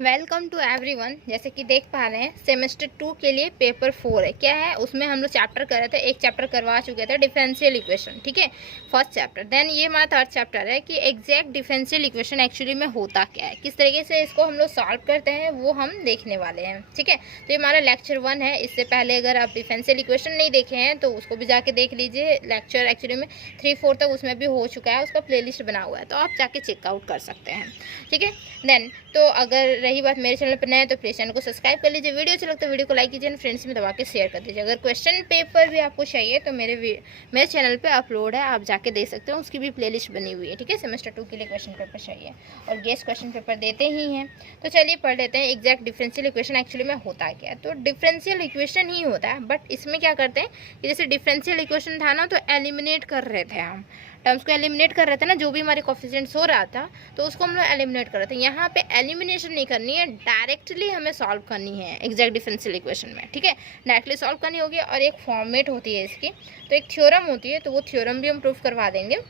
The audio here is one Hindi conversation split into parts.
Welcome to everyone. जैसे कि देख पा रहे हैं सेमेस्टर 2 के लिए पेपर 4 है। क्या है उसमें हम लोग चैप्टर कर रहे थे, एक चैप्टर करवा चुके थे डिफरेंशियल इक्वेशन, ठीक है, फर्स्ट चैप्टर। देन ये हमारा थर्ड चैप्टर है कि एग्जैक्ट डिफरेंशियल इक्वेशन एक्चुअली में होता क्या है, किस तरीके से इसको हम लोग सॉल्व करते हैं वो हम देखने वाले हैं, ठीक है। तो ये हमारा लेक्चर 1 है। इससे पहले अगर आप डिफरेंशियल इक्वेशन नहीं देखे हैं तो उसको भी जाके देख लीजिए। लेक्चर एक्चुअली में 3-4 तक उसमें भी हो चुका है, उसका प्लेलिस्ट बना हुआ है, तो आप जाके चेकआउट कर सकते हैं, ठीक है। देन तो अगर रही बात मेरे चैनल पर नए तो प्लीज चैनल को सब्सक्राइब कर लीजिए, वीडियो अच्छा लगता है वीडियो को लाइक कीजिए, फ्रेंड्स में दबा के शेयर कर दीजिए। अगर क्वेश्चन पेपर भी आपको चाहिए तो मेरे चैनल पे अपलोड है, आप जाके देख सकते हो, उसकी भी प्लेलिस्ट बनी हुई है, ठीक है। सेमेस्टर 2 के लिए क्वेश्चन पेपर चाहिए और गेस्ट क्वेश्चन पेपर देते ही हैं। तो चलिए पढ़ लेते हैं एग्जैक्ट डिफरेंशियल इक्वेशन एक्चुअली में होता क्या है। तो डिफरेंशियल इक्वेशन ही होता है, बट इसमें क्या करते हैं कि जैसे डिफरेंशियल इक्वेशन था ना, तो एलिमिनेट कर रहे थे हम, टर्म्स को एलिमिनेट कर रहे थे ना, जो भी हमारे कोफिशिएंट्स हो रहा था तो उसको हम लोग एलिमिनेट कर रहे थे। यहाँ पे एलिमिनेशन नहीं करनी है, डायरेक्टली हमें सॉल्व करनी है एग्जैक्ट डिफरेंशियल इक्वेशन में, ठीक है। डायरेक्टली सॉल्व करनी होगी और एक फॉर्मेट होती है इसकी, तो एक थ्योरम होती है, तो वो थ्योरम भी हम प्रूफ करवा देंगे।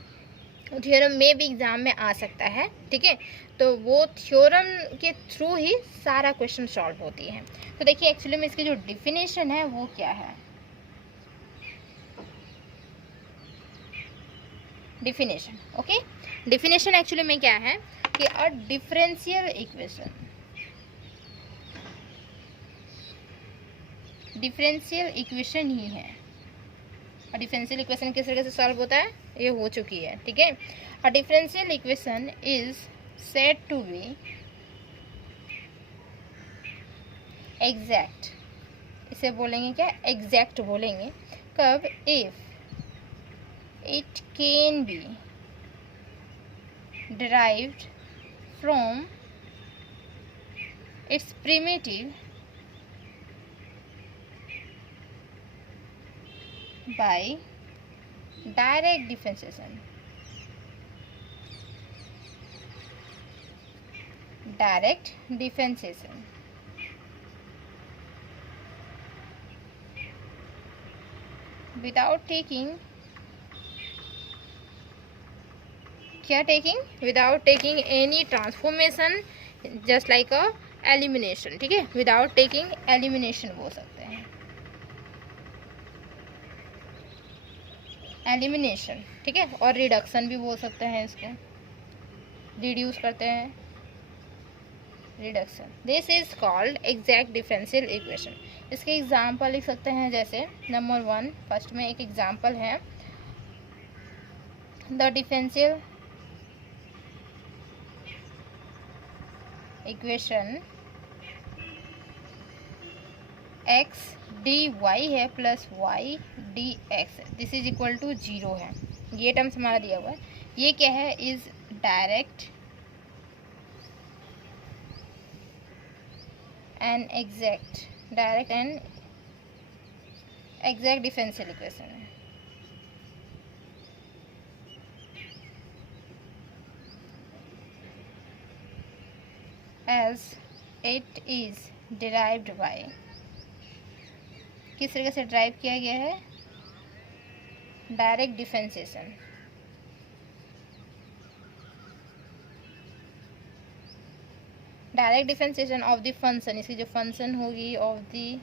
थ्योरम में भी एग्जाम में आ सकता है, ठीक है। तो वो थ्योरम के थ्रू ही सारा क्वेश्चन सॉल्व होती है। तो देखिए एक्चुअली में इसकी जो डिफिनेशन है वो क्या है। Definition, okay. डिफिनेशन एक्चुअली में क्या है कि a differential equation, differential equation ही है। और डिफरेंशियल इक्वेशन किस तरीके से सॉल्व होता है ये हो चुकी है, ठीक है। A differential equation is said to be exact, इसे बोलेंगे क्या, एग्जैक्ट बोलेंगे कब, if it can be derived from its primitive by direct differentiation, direct differentiation, without taking क्या, taking without taking any transformation, just like अ एलिमिनेशन, ठीक है। विदाउट टेकिंग एलिमिनेशन बोल सकते हैं, एलिमिनेशन, ठीक है। और रिडक्शन भी बोल सकते हैं, इसको रिड्यूस करते हैं, reduction. This is called exact differential equation. इसके एग्जाम्पल लिख सकते हैं, जैसे नंबर 1 फर्स्ट में एक एग्जाम्पल है, the differential equation x dy है plus y dx, this is equal to 0 है। ये टर्म्स हमारा दिया हुआ है। ये क्या है, is direct and exact, direct and exact differential equation है। as it is derived by, किस तरीके से ड्राइव किया गया है, direct differentiation, direct differentiation of the function. इसकी जो फंक्शन होगी ऑफ द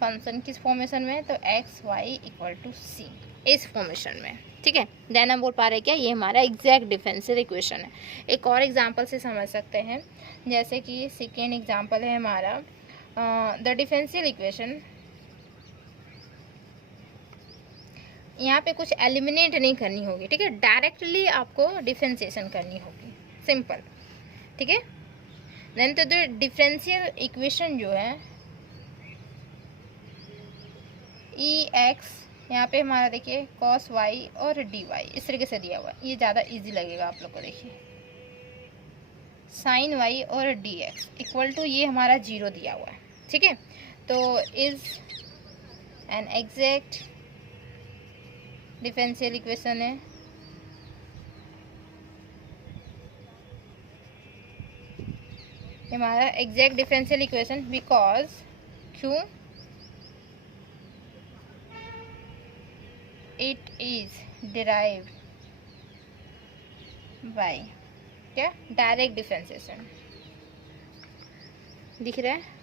फंक्शन किस फॉर्मेशन में, तो एक्स वाई इक्वल टू सी, इस फॉर्मेशन में, ठीक है। देन हम बोल पा रहे हैं क्या, ये हमारा एग्जैक्ट डिफरेंशियल इक्वेशन है। एक और एग्जांपल से समझ सकते हैं, जैसे कि सेकेंड एग्जांपल है हमारा द डिफरेंशियल इक्वेशन। यहाँ पे कुछ एलिमिनेट नहीं करनी होगी, ठीक है, डायरेक्टली आपको डिफरेंशिएशन करनी होगी, सिंपल, ठीक है। देन तो जो डिफरेंशियल इक्वेशन जो है ई एक्स, यहाँ पे हमारा देखिए कॉस वाई और डी वाई इस तरीके से दिया हुआ है, ये ज़्यादा इजी लगेगा आप लोग को। देखिए साइन वाई और डी एक्स इक्वल टू ये हमारा 0 दिया हुआ है, ठीक है। तो is an exact differential equation है, हमारा एग्जैक्ट डिफरेंशियल इक्वेशन बिकॉज क्यों, इट इज डिराइव्ड बाय क्या, डायरेक्ट डिफरेंशिएशन, दिख रहा है?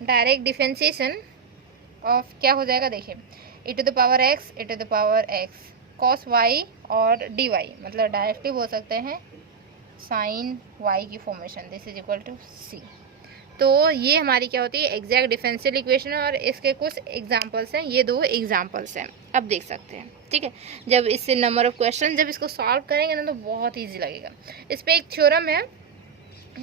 डायरेक्ट डिफरेंशिएशन ऑफ क्या हो जाएगा, देखिए e to the power x, e to the power x cos y और dy, मतलब डायरेक्टली बोल सकते हैं साइन y की formation, this is equal to c। तो ये हमारी क्या होती है, एग्जैक्ट डिफरेंशियल इक्वेशन। और इसके कुछ एग्जांपल्स हैं, ये 2 एग्जांपल्स हैं, अब देख सकते हैं, ठीक है। जब इससे नंबर ऑफ क्वेश्चन जब इसको सॉल्व करेंगे ना तो बहुत ईजी लगेगा। इस पर एक थ्योरम है,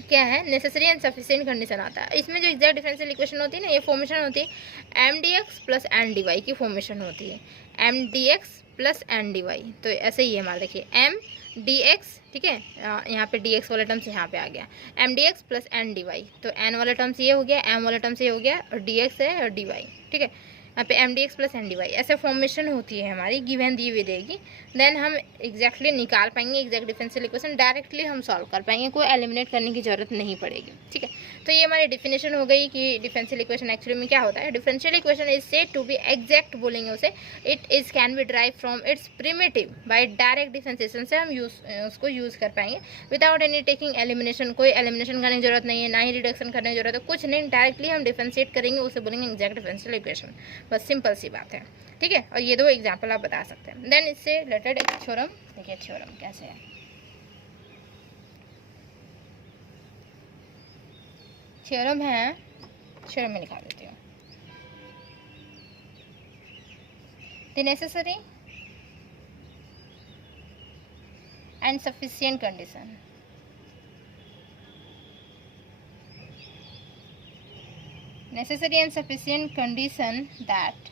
क्या है, नेसेसरी एंड सफिशिएंट कंडीशन आता है। इसमें जो एग्जैक्ट डिफरेंशियल इक्वेशन होती है ना, ये फॉर्मेशन होती है M D x plus N D Y की फॉर्मेशन होती है, M D x plus N D Y. तो ऐसे ही है हमारा, देखिए एम डी एक्स, ठीक है, यहाँ पे डी एक्स वाला टर्म्स यहाँ पे आ गया, M D x plus N D Y. तो एन वाला टर्म्स ये हो गया, एम वाला टर्म्स ये हो गया, और डी एक्स है और डी वाई, ठीक है। यहाँ पे M D x plus N D Y ऐसे फॉर्मेशन होती है हमारी, गिवन दी हुई देगी। देन हम एग्जैक्टली निकाल पाएंगे एग्जैक्ट डिफरेंशियल इक्वेशन, डायरेक्टली हम सॉल्व कर पाएंगे, कोई एलिमिनेट करने की जरूरत नहीं पड़ेगी, ठीक है। तो ये हमारी डिफिनेशन हो गई कि डिफरेंशियल इक्वेशन एक्चुअली में क्या होता है। Differential equation is said to be exact, बोलेंगे उसे, it is can be derived from its primitive by direct differentiation से हम उसको यूज़ कर पाएंगे विदाउट एनी टेकिंग एलिमिनेशन। कोई एलिमिनेशन करने की जरूरत नहीं है, ना ही रिडक्शन करने की जरूरत है, कुछ नहीं, डायरेक्टली हम डिफरेंशिएट करेंगे, उसे बोलेंगे एग्जैक्ट डिफरेंशियल इक्वेशन, बस सिंपल सी बात है, ठीक है। और ये 2 एग्जाम्पल आप बता सकते हैं। देन इससे रिलेटेड एक थ्योरम, देखिए थ्योरम कैसे है। थ्योरम है, थ्योरम में लिखा देती हूँ, the necessary and sufficient condition, necessary and sufficient condition that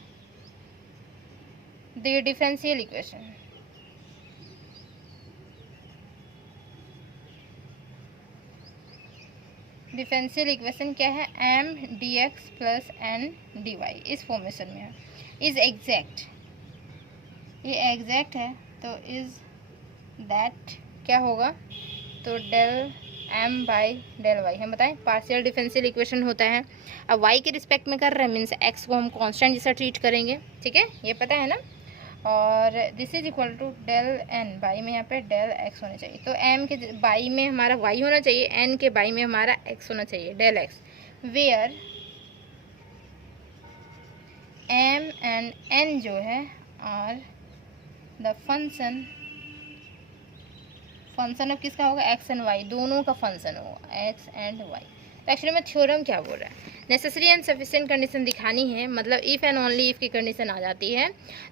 the differential equation क्या है, m dx plus n dy इस फॉर्मेशन में है, इज एग्जैक्ट, ये एग्जैक्ट है, तो इज दैट क्या होगा, तो del m by del y, हम बताएं पार्शियल डिफरेंशियल इक्वेशन होता है। अब y के रिस्पेक्ट में कर रहे हैं, मीन्स x को हम कांस्टेंट जैसा ट्रीट करेंगे, ठीक है, ये पता है ना। और this is equal to del n, by में यहाँ पे डेल x होना चाहिए, तो m के बाई में हमारा y होना चाहिए, n के बाई में हमारा x होना चाहिए, del x, where m and n जो है आर द फंक्शन ऑफ किसका होगा, एक्स एंड वाई, दोनों का फंक्शन होगा, एक्स एंड वाई। तो एक्चुअली में थ्योरम क्या बोल रहा है, नेसेसरी एंड सफिशिएंट कंडीशन दिखानी है, मतलब इफ़ एंड ओनली इफ़ की कंडीशन आ जाती है।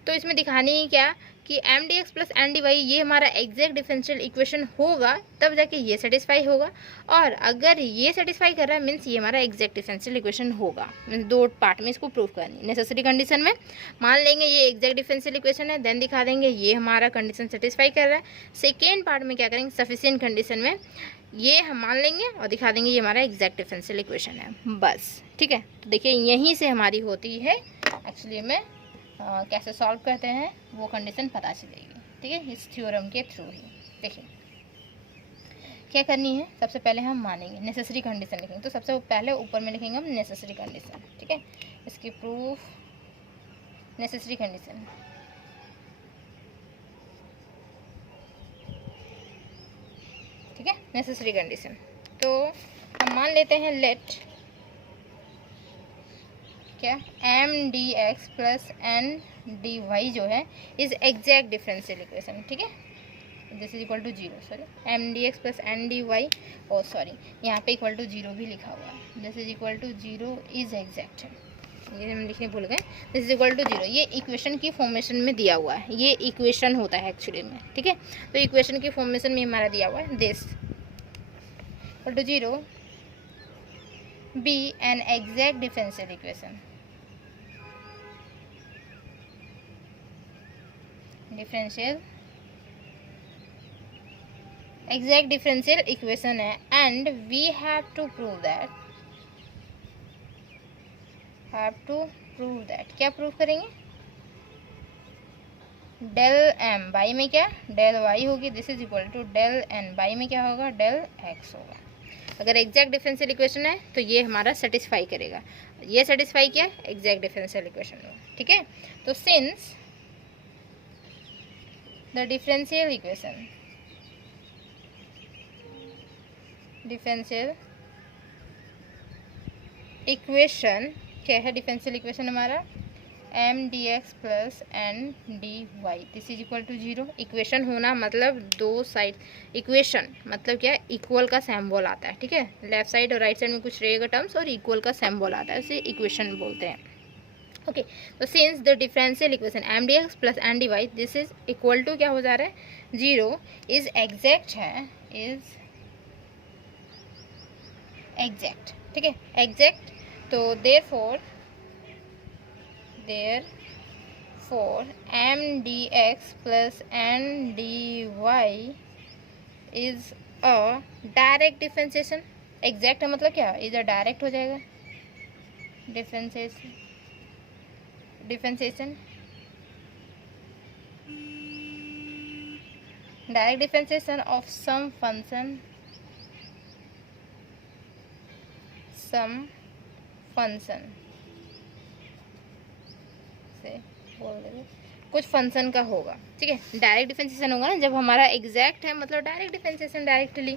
तो इसमें दिखानी है क्या कि m D x plus N D y ये हमारा एग्जैक्ट डिफरेंशियल इक्वेशन होगा, तब जाके ये सेटिस्फाई होगा। और अगर ये सेटिस्फाई कर रहा है मीन्स ये हमारा एग्जैक्ट डिफरेंशियल इक्वेशन होगा। मीन्स 2 पार्ट में इसको प्रूव करनी, नेसेसरी कंडीशन में मान लेंगे ये एग्जैक्ट डिफरेंशियल इक्वेशन है, देन दिखा देंगे ये हमारा कंडीशन सेटिस्फाई कर रहा है। सेकेंड पार्ट में क्या करेंगे, सफिशिएंट कंडीशन में ये हम मान लेंगे और दिखा देंगे ये हमारा एग्जैक्ट डिफरेंशियल इक्वेशन है, बस, ठीक है। तो देखिए यहीं से हमारी होती है एक्चुअली में कैसे सॉल्व करते हैं वो कंडीशन पता चलेगी, ठीक है, इस थ्योरम के थ्रू ही। देखिए क्या करनी है, सबसे पहले हम मानेंगे नेसेसरी कंडीशन लिखेंगे, तो सबसे पहले ऊपर में लिखेंगे हम नेसेसरी कंडीशन, ठीक है, इसकी प्रूफ नेसेसरी कंडीशन, ठीक है, नेसेसरी कंडीशन। तो हम मान लेते हैं लेट क्या m D x plus N D y जो है इज एग्जैक्ट डिफरेंशियल इक्वेशन, ठीक है, this is equal to 0, sorry m D x plus N D y, और सॉरी यहाँ पे इक्वल टू 0 भी लिखा हुआ है, this is equal to 0 is exact है, ये हम लिखने भूल गए, दिस इज इक्वल टू 0, ये इक्वेशन की फॉर्मेशन में दिया हुआ है, ये इक्वेशन होता है एक्चुअली में, ठीक है। तो इक्वेशन की फॉर्मेशन में हमारा दिया हुआ है this equal to 0 be an exact differential equation, exact differential equation है, and we have to prove that, क्या प्रूव करेंगे, डेल एम बाई में क्या डेल वाई होगी, this is equal to del N by में क्या होगा डेल एक्स होगा। अगर एग्जैक्ट डिफरेंशियल इक्वेशन है तो ये हमारा सेटिस्फाई करेगा, ये सेटिस्फाई किया एग्जैक्ट डिफरेंशियल इक्वेशन में, ठीक है। तो सिंस द डिफरेंशियल इक्वेशन क्या है? डिफरेंशियल इक्वेशन हमारा m D x plus N D Y this is equal to 0। Equation होना मतलब दो साइड, इक्वेशन मतलब क्या, इक्वल का सिंबल आता है, ठीक है। लेफ्ट साइड और राइट साइड में कुछ रहेगा टर्म्स और इक्वल का सिंबल आता है, इसे इक्वेशन बोलते हैं। ओके, तो since the differential equation m D x plus N D Y this is equal to क्या हो जा रहा है? 0 इज एग्जैक्ट है, इज एग्जैक्ट, ठीक है, एग्जैक्ट। तो therefore m D x plus N D y is a direct differentiation. Exact मतलब क्या, इज अ डायरेक्ट हो जाएगा differentiation direct differentiation of some function से बोल देंगे कुछ फंक्शन का होगा, ठीक है। डायरेक्ट डिफरेंशिएशन होगा ना जब हमारा एग्जैक्ट है, मतलब डायरेक्ट डिफरेंशिएशन डायरेक्टली,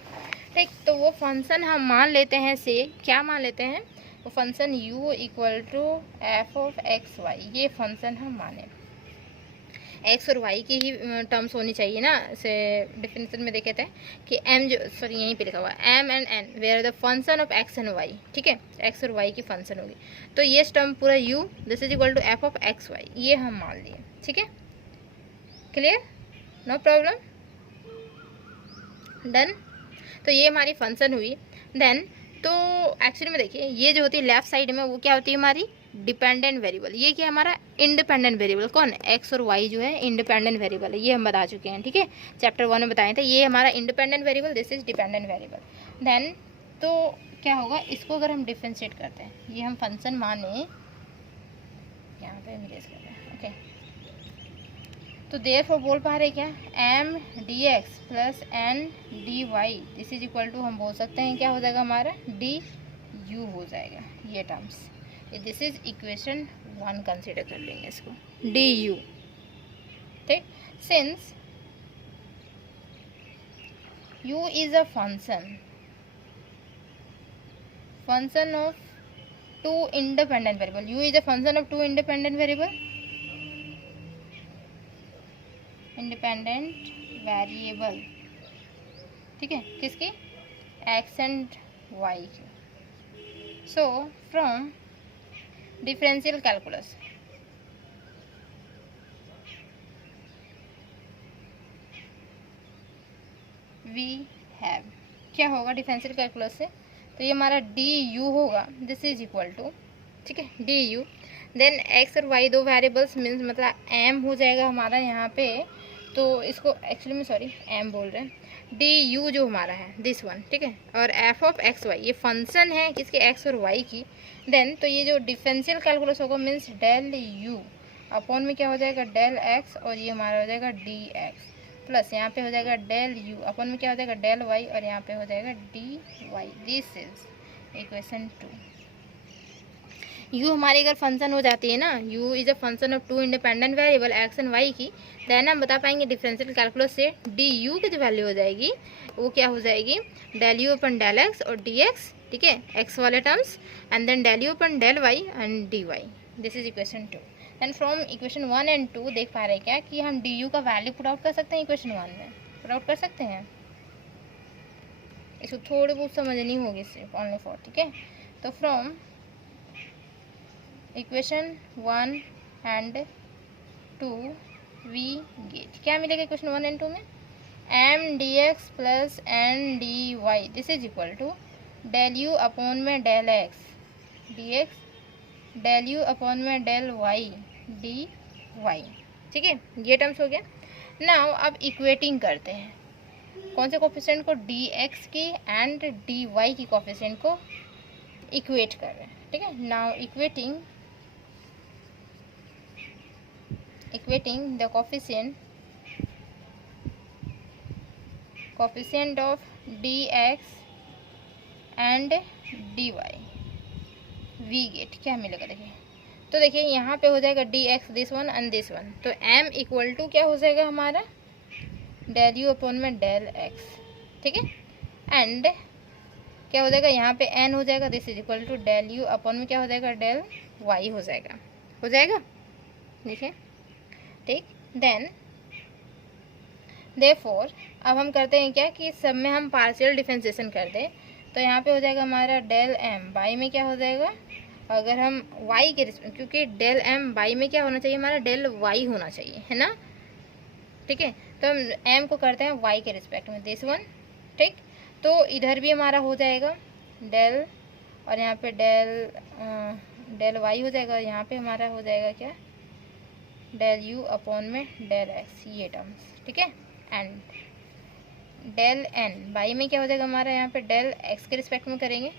ठीक। तो वो फंक्शन हम मान लेते हैं से, क्या मान लेते हैं? वो function u equal to f of x y, ये फंक्शन हम माने। एक्स और वाई की ही टर्म्स होनी चाहिए ना, से डिफरेंशिएशन में देखे थे कि एम जो, सॉरी यहीं पे लिखा हुआ है m and n where the function of x and y, ठीक है, एक्स और वाई की फंक्शन होगी। तो ये टर्म पूरा u this is equal to f of x y, ये हम मान लिए, ठीक है, क्लियर, नो प्रॉब्लम, डन। तो ये हमारी फंक्शन हुई। देन तो एक्चुअली में देखिए ये जो होती है लेफ्ट साइड में वो क्या होती है? हमारी डिपेंडेंट वेरिएबल। ये क्या है? हमारा इंडिपेंडेंट वेरिएबल। कौन? एक्स और वाई जो है इंडिपेंडेंट वेरिएबल है, ये हम बता चुके हैं, ठीक है, चैप्टर 1 में बताए थे। ये हमारा independent variable, this is dependent variable. Then तो क्या होगा? इसको अगर हम डिफरेंशिएट करते हैं, ये हम फंक्शन माने, यहाँ पे इरेज कर रहे हैं, ओके। तो देयरफॉर बोल पा रहे क्या? M D x plus N D Y this is equal to, हम बोल सकते हैं क्या हो जाएगा हमारा? डी यू हो जाएगा, ये terms. This is equation 1 consider कर लेंगे इसको, डी यू, ठीक। Since u is a function of two independent variable, u is a function of two independent variable, ठीक है, किसकी? एक्स एंड वाई की। So from differential calculus we have, क्या होगा डिफरेंशियल कैलकुलस से? तो ये हमारा डी यू होगा, दिस इज इक्वल टू, ठीक है, डी यू। देन एक्स और वाई दो वेरिएबल्स मीन्स मतलब एम हो जाएगा हमारा यहाँ पे, तो इसको एक्चुअली में सॉरी एम बोल रहे हैं, डी यू जो हमारा है दिस वन, ठीक है, और एफ ऑफ एक्स वाई, ये फंक्शन है किसके? एक्स और वाई की। देन तो ये जो डिफरेंशियल कैलकुलस होगा मीन्स डेल यू अपॉन में क्या हो जाएगा? डेल एक्स, और ये हमारा हो जाएगा डी एक्स, प्लस यहाँ पे हो जाएगा डेल यू अपॉन में क्या हो जाएगा? डेल वाई, और यहाँ पे हो जाएगा d Y. This is equation 2। u हमारी अगर फंक्शन हो जाती है ना, u is a function of two independent variable x and y की, देन हम बता पाएंगे डिफरेंशियल कैलकुलस से डी यू की जो वैल्यू हो जाएगी वो क्या हो जाएगी? Del u upon del x और डी एक्स, ठीक है, एक्स वाले terms, and then del u upon del y and d Y. This is equation 2। Then from equation 1 and 2 देख पा रहे हैं क्या कि हम डी यू का वैल्यू पुट आउट कर सकते हैं इक्वेशन 1 में, पुट आउट कर सकते हैं। इसको थोड़ी बहुत समझनी होगी सिर्फ, ओनली फॉर, ठीक है। तो from equation 1 and 2 we get, क्या मिलेगा इक्वेशन 1 एंड 2 में? M D x plus N D Y this is equal to del you upon में del X D X, del you upon में डेल वाई डी वाई, ठीक है, ये टर्म्स हो गया। नाउ अब इक्वेटिंग करते हैं, कौन से कोफिशिएंट को? डी एक्स की एंड डी वाई की कोफिशिएंट को इक्वेट कर रहे हैं, ठीक है। Now equating the coefficient of dx and dy we get क्या मिलेगा? देखिए तो देखिए यहाँ पे हो जाएगा dx this one and this one, तो m इक्वल टू क्या हो जाएगा हमारा? डेल यू अपॉन में डेल एक्स, ठीक है। एंड क्या हो जाएगा, यहाँ पे एन हो जाएगा, this is equal to del you upon में क्या हो जाएगा, डेल वाई हो जाएगा, देखिए, ठीक। देन देयरफॉर अब हम करते हैं क्या कि सब में हम पार्शियल डिफरेंशिएशन कर दें, तो यहाँ पे हो जाएगा हमारा डेल एम बाई में क्या हो जाएगा, अगर हम वाई के रिस्पेक्ट, क्योंकि डेल एम बाई में क्या होना चाहिए, हमारा डेल वाई होना चाहिए, है ना, ठीक है। तो हम एम को करते हैं वाई के रिस्पेक्ट में, दिस वन, ठीक। तो इधर भी हमारा हो जाएगा डेल, और यहाँ पे डेल वाई हो जाएगा, यहाँ पे हमारा हो जाएगा क्या, डेल यू अपॉन में डेल एक्स, ये टर्म्स, ठीक है। एंड डेल एन बाई में क्या हो जाएगा हमारा, यहाँ पे डेल एक्स के रिस्पेक्ट में करेंगे,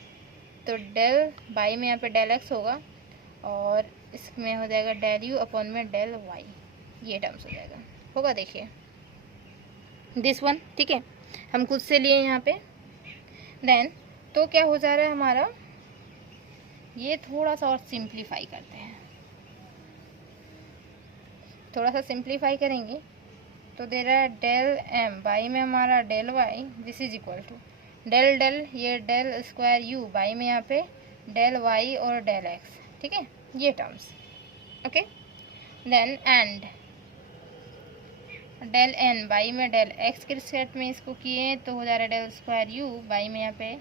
तो डेल बाई में यहाँ पे डेल एक्स होगा, और इसमें हो जाएगा डेल यू अपॉन में डेल वाई, ये टर्म्स हो जाएगा, होगा, देखिए दिस वन, ठीक है। हम खुद से लिए यहाँ पे। देन तो क्या हो जा रहा है हमारा, ये थोड़ा सा और सिंप्लीफाई करते हैं, थोड़ा सा सिंप्लीफाई करेंगे तो दे रहा है डेल एम बाई में हमारा del Y, this is equal to del del, ये डेल स्क्वायर यू बाई में यहाँ पे डेल वाई और डेल एक्स, ठीक है, ये terms, okay. Then and del N by में डेल एक्स के रिस्पेक्ट में इसको किए तो हो जा रहा है डेल स्क्वायर यू बाई में यहाँ पे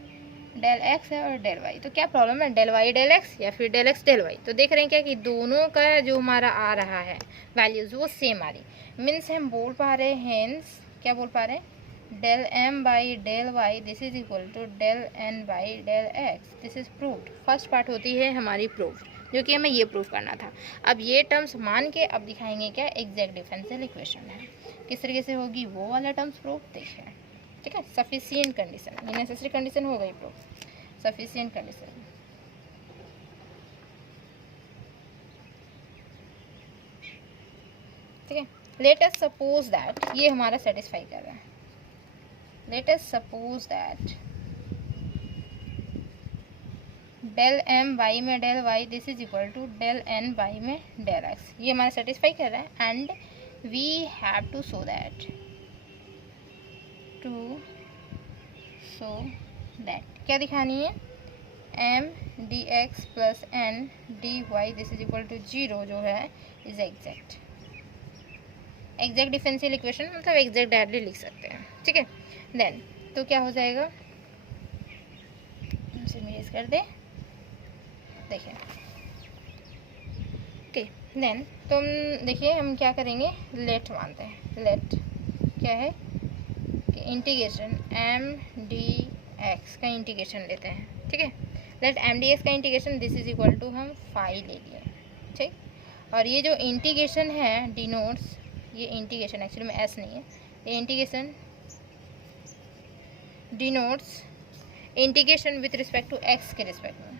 डेल एक्स है और डेल वाई। तो क्या प्रॉब्लम है, डेल वाई डेल एक्स या फिर डेल एक्स डेल वाई। तो देख रहे हैं क्या कि दोनों का जो हमारा आ रहा है वैल्यूज़ वो सेम आ रही, मीन्स हम बोल पा रहे हैं, हेंस क्या बोल पा रहे हैं, del M by del Y this is equal to del N by del x, this is proved. First part होती है हमारी प्रूफ, जो कि हमें ये प्रूफ करना था। अब ये टर्म्स मान के अब दिखाएंगे क्या, एग्जैक्ट डिफरेंशियल इक्वेशन है, किस तरीके से होगी वो वाला टर्म्स प्रूफ देखिए, ठीक है। सफिशिएंट कंडीशन, ये नेसेसरी कंडीशन हो गई प्रूफ, सफिशिएंट कंडीशन, ठीक है। लेट अस सपोज दैट ये हमारा सेटिस्फाई कर रहा है, let us suppose that del M by में del Y this is equal to del N by में डेल एक्स, ये हमारा सेटिस्फाई कर रहा है। And we have to show that, क्या दिखानी है, M D x plus N D Y this is equal to 0 जो है is exact, exact differential equation, मतलब एग्जैक्ट डायरेक्टली लिख सकते हैं, ठीक है। देन तो क्या हो जाएगा, इसे मेज कर दे, देखिए, ओके। देन तो हम देखिए हम क्या करेंगे, लेट मानते हैं, लेट क्या है कि इंटीग्रेशन एम डी एक्स का इंटीग्रेशन लेते हैं, ठीक है। लेट एम डी एक्स का integration this is equal to हम फाई ले लिए, ठीक। और ये जो इंटीग्रेशन है डिनोट्स, ये इंटीग्रेशन एक्चुअली में एस नहीं है, ये integration denotes integration with respect to x के रिस्पेक्ट में,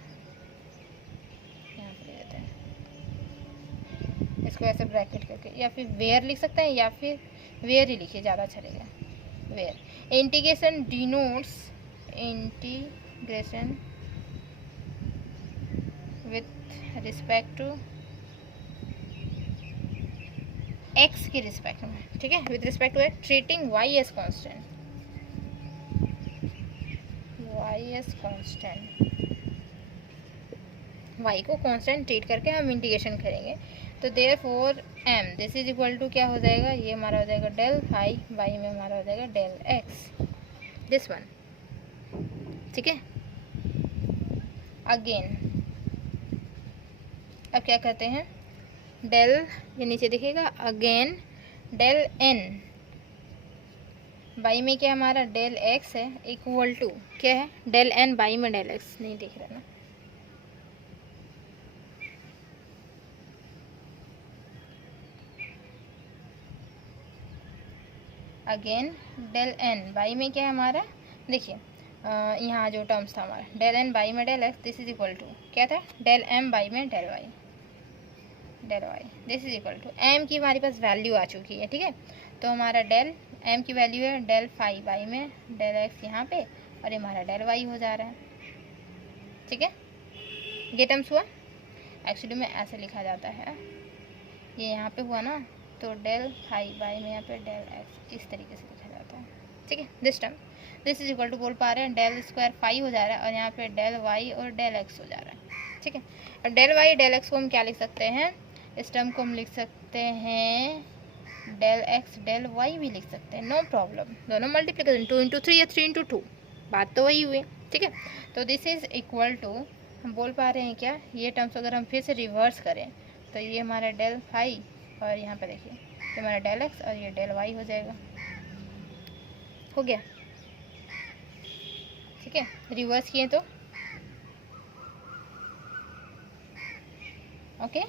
यहाँ पे ले देते हैं इसको ऐसे ब्रैकेट करके, या फिर वेयर लिख सकते हैं, या फिर वेयर ही लिखिए ज़्यादा अच्छा रहेगा, where integration denotes integration with respect to x के रिस्पेक्ट में, ठीक है, with respect to treating y as constant, y as constant, y को कॉन्स्टेंट ट्रीट करके हम इंटीग्रेशन करेंगे। तो therefore m this is equal to क्या हो जाएगा, ये हमारा हो जाएगा डेल फाई बाई में हमारा हो जाएगा डेल एक्स, दिस वन, ठीक है। अगेन अब क्या करते हैं, डेल ये नीचे दिखेगा, अगेन डेल एन बाई में क्या हमारा डेल एक्स है इक्वल टू क्या है, डेल एन बाई में डेल एक्स, नहीं दिख रहा ना, अगेन डेल एन बाई में क्या है हमारा, देखिए यहाँ जो टर्म्स था हमारा डेल एन बाई में del x this is equal to क्या था, डेल एम बाई में del Y this is equal to m की हमारे पास वैल्यू आ चुकी है, ठीक है। तो हमारा डेल एम की वैल्यू है डेल फाई बाई में डेल एक्स यहाँ पे, और ये हमारा डेल वाई हो जा रहा है, ठीक है। ये टर्म्स हुआ, एक्चुअली में ऐसे लिखा जाता है, ये यहाँ पे हुआ ना, तो डेल फाई बाई में यहाँ पे डेल एक्स इस तरीके से लिखा ठीक है। दिस इज इक्वल टू बोल पा रहे हैं डेल स्क्वायर फाई हो जा रहा है और यहाँ पे डेल वाई और डेल एक्स हो जा रहा है। ठीक है, अब डेल वाई डेल एक्स को हम क्या लिख सकते हैं, इस टर्म को हम लिख सकते हैं डेल एक्स डेल वाई भी लिख सकते हैं, नो प्रॉब्लम। दोनों मल्टीप्लिकेशन 2 इंटू 3 या 3 इंटू 2, बात तो वही हुई। ठीक है, तो दिस इज इक्वल टू, हम बोल पा रहे हैं क्या, ये टर्म्स अगर हम फिर से रिवर्स करें तो ये हमारा डेल फाई और यहाँ पे देखिए ये हमारा डेल एक्स और ये डेल वाई हो जाएगा। हो गया। ठीक है, रिवर्स किए तो ओके।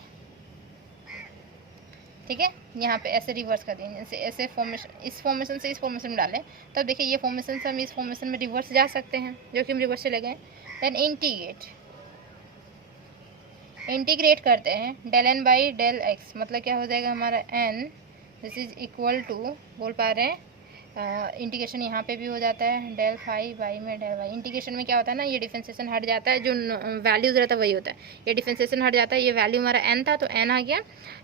ठीक है, यहाँ पे ऐसे रिवर्स कर देंगे, जैसे ऐसे फॉर्मेशन, इस फॉर्मेशन से इस फॉर्मेशन में डालें तो देखिए ये फॉर्मेशन से हम इस फॉर्मेशन में रिवर्स जा सकते हैं, जो कि हम रिवर्स चले गए। देन इंटीग्रेट करते हैं del N by del x, मतलब क्या हो जाएगा हमारा n, this is equal to, बोल पा रहे हैं इंटीग्रेशन यहाँ पे भी हो जाता है डेल फाई बाई में डेल वाई। इंटीग्रेशन में क्या होता है ना, ये डिफरेंशिएशन हट जाता है, जो वैल्यूज रहता है वही होता है, ये डिफरेंशिएशन हट जाता है। ये वैल्यू हमारा एन था तो एन आ गया,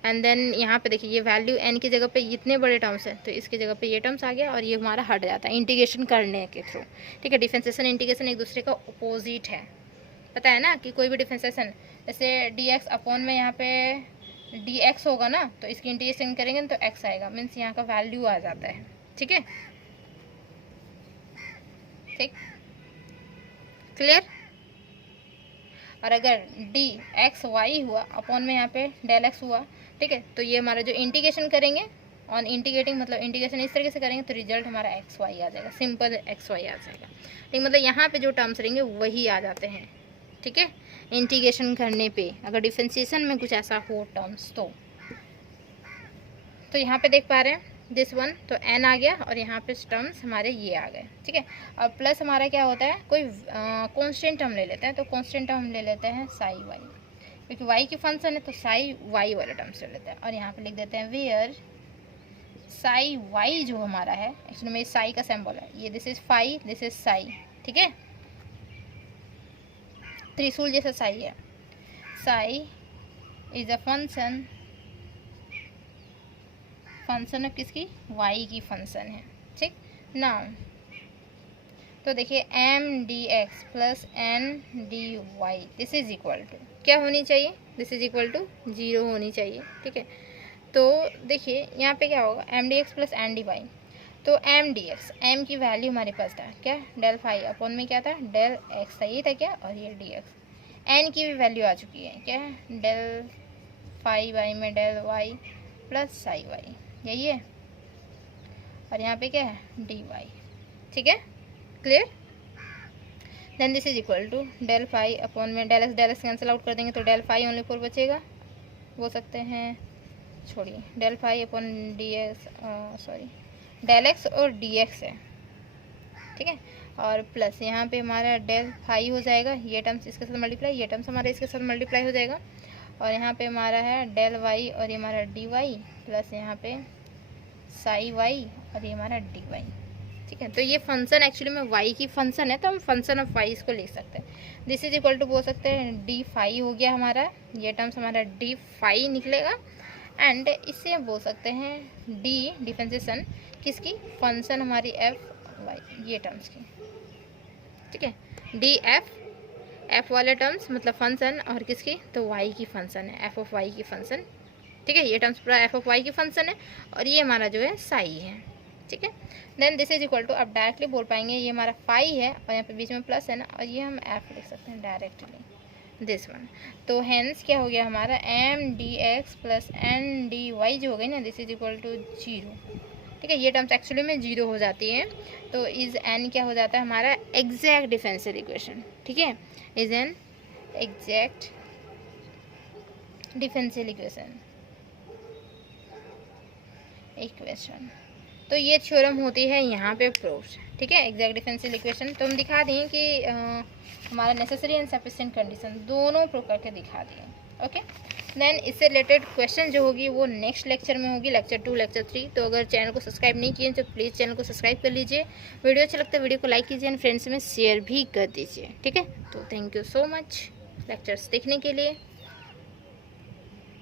एंड देन यहाँ पे देखिए ये वैल्यू एन की जगह पे इतने बड़े टर्म्स है तो इसकी जगह पे ये टर्म्स आ गया और ये हमारा हट जाता है इंटीग्रेशन करने के थ्रू। ठीक है, डिफरेंशिएशन इंटीग्रेशन एक दूसरे का अपोजिट है, पता है ना, कि कोई भी डिफरेंशिएशन जैसे डी एक्स अपॉन में यहाँ पे डी एक्स होगा ना तो इसकी इंटीग्रेशन करेंगे तो एक्स आएगा, मीन्स यहाँ का वैल्यू आ जाता है। ठीक है, ठीक, क्लियर। और अगर डी एक्स वाई हुआ अपॉन में यहाँ पे डेल एक्स हुआ, ठीक है, तो ये हमारा जो इंटीग्रेशन करेंगे ऑन इंटीग्रेटिंग, मतलब इंटीग्रेशन इस तरीके से करेंगे तो रिजल्ट हमारा एक्स वाई आ जाएगा, सिंपल एक्स वाई आ जाएगा। ठीक, मतलब यहाँ पे जो टर्म्स रहेंगे वही आ जाते हैं। ठीक है, इंटीग्रेशन करने पे अगर डिफरेंशिएशन में कुछ ऐसा हो टर्म्स तो यहाँ पे देख पा रहे हैं दिस वन, तो एन आ गया और यहाँ पे टर्म्स हमारे ये आ गए। ठीक है, और प्लस हमारा क्या होता है, कोई कांस्टेंट टर्म ले लेते हैं, तो कांस्टेंट टर्म हम ले लेते हैं साई वाई, क्योंकि वाई की फंक्शन है तो साई वाई वाले टर्म्स ले लेते हैं। और यहाँ पे लिख देते हैं वेयर साई वाई जो हमारा है, एक्चुअली में साई का सिंबल है ये, this is phi, this is psi. ठीक है, त्रिशूल जैसा साई है, psi is a function of किसकी, वाई की फंक्शन है। ठीक, नाउ तो देखिए m D x plus N D Y, this is equal to क्या होनी चाहिए, दिस इज इक्वल टू 0 होनी चाहिए। ठीक है, तो देखिए यहाँ पे क्या होगा, m D x plus N D Y, तो एम डी एक्स, एम की वैल्यू हमारे पास था क्या, डेल फाई अपॉन में क्या था, डेल एक्स था, ये था क्या, और ये डी एक्स। एन की भी वैल्यू आ चुकी है क्या, डेल फाई वाई में del y plus psi y, यही है, और यहाँ पे क्या है डी वाई। ठीक है, clear. Then this is equal to del phi upon में डेल एक्स कैंसिल आउट कर देंगे तो डेल फाई ओनली 4 बचेगा, बोल सकते हैं, छोड़िए, del phi upon d x, sorry del x और डी एक्स है। ठीक है, और प्लस यहाँ पे हमारा डेल फाई हो जाएगा, ये टर्म्स इसके साथ मल्टीप्लाई, ये टर्म्स हमारे इसके साथ मल्टीप्लाई हो जाएगा, और यहाँ पे हमारा है डेल वाई और ये हमारा डी वाई प्लस यहाँ पे साई वाई और ये हमारा डी वाई। ठीक है, तो ये फंक्शन एक्चुअली में वाई की फंक्शन है तो हम फंक्शन ऑफ वाई इसको लिख सकते हैं। दिस इज इक्वल टू बोल सकते हैं डी फाई हो गया हमारा, ये टर्म्स हमारा डी फाई निकलेगा, एंड इससे बोल सकते हैं डी डिफरेंशिएशन किसकी, फंक्शन हमारी एफ वाई, ये टर्म्स की। ठीक है, डी एफ वाले टर्म्स मतलब फंक्शन, और किसकी, तो वाई की फंक्शन है, एफ ऑफ वाई की फंक्शन। ठीक है, ये टर्म्स पूरा एफ ऑफ वाई की फंक्शन है और ये हमारा जो है साई है। ठीक है, then this is equal to, अब डायरेक्टली बोल पाएंगे ये हमारा फाई है और यहाँ पे बीच में प्लस है ना, और ये हम एफ लिख सकते हैं डायरेक्टली दिस वन। तो हेंस क्या हो गया हमारा m D x plus N D y जो हो गई ना, दिस इज इक्वल टू 0। ठीक है, ये टर्म्स एक्चुअली में 0 हो जाती है, तो इज एन क्या हो जाता है हमारा एग्जैक्ट डिफरेंशियल इक्वेशन। ठीक है, is an exact differential equation. तो ये थ्योरम होती है यहाँ पे प्रूव्ड। ठीक है, एग्जैक्ट डिफरेंशियल इक्वेशन तो हम दिखा दें कि हमारा नेसेसरी एंड सफिशिएंट कंडीशन दोनों प्रूव करके दिखा दिए। ओके, देन इससे रिलेटेड क्वेश्चन जो होगी वो नेक्स्ट लेक्चर में होगी, लेक्चर 2 लेक्चर 3। तो अगर चैनल को सब्सक्राइब नहीं किए तो प्लीज़ चैनल को सब्सक्राइब कर लीजिए, वीडियो अच्छा लगता है वीडियो को लाइक कीजिए एंड फ्रेंड्स में शेयर भी कर दीजिए। ठीक है, तो thank you so much lectures देखने के लिए।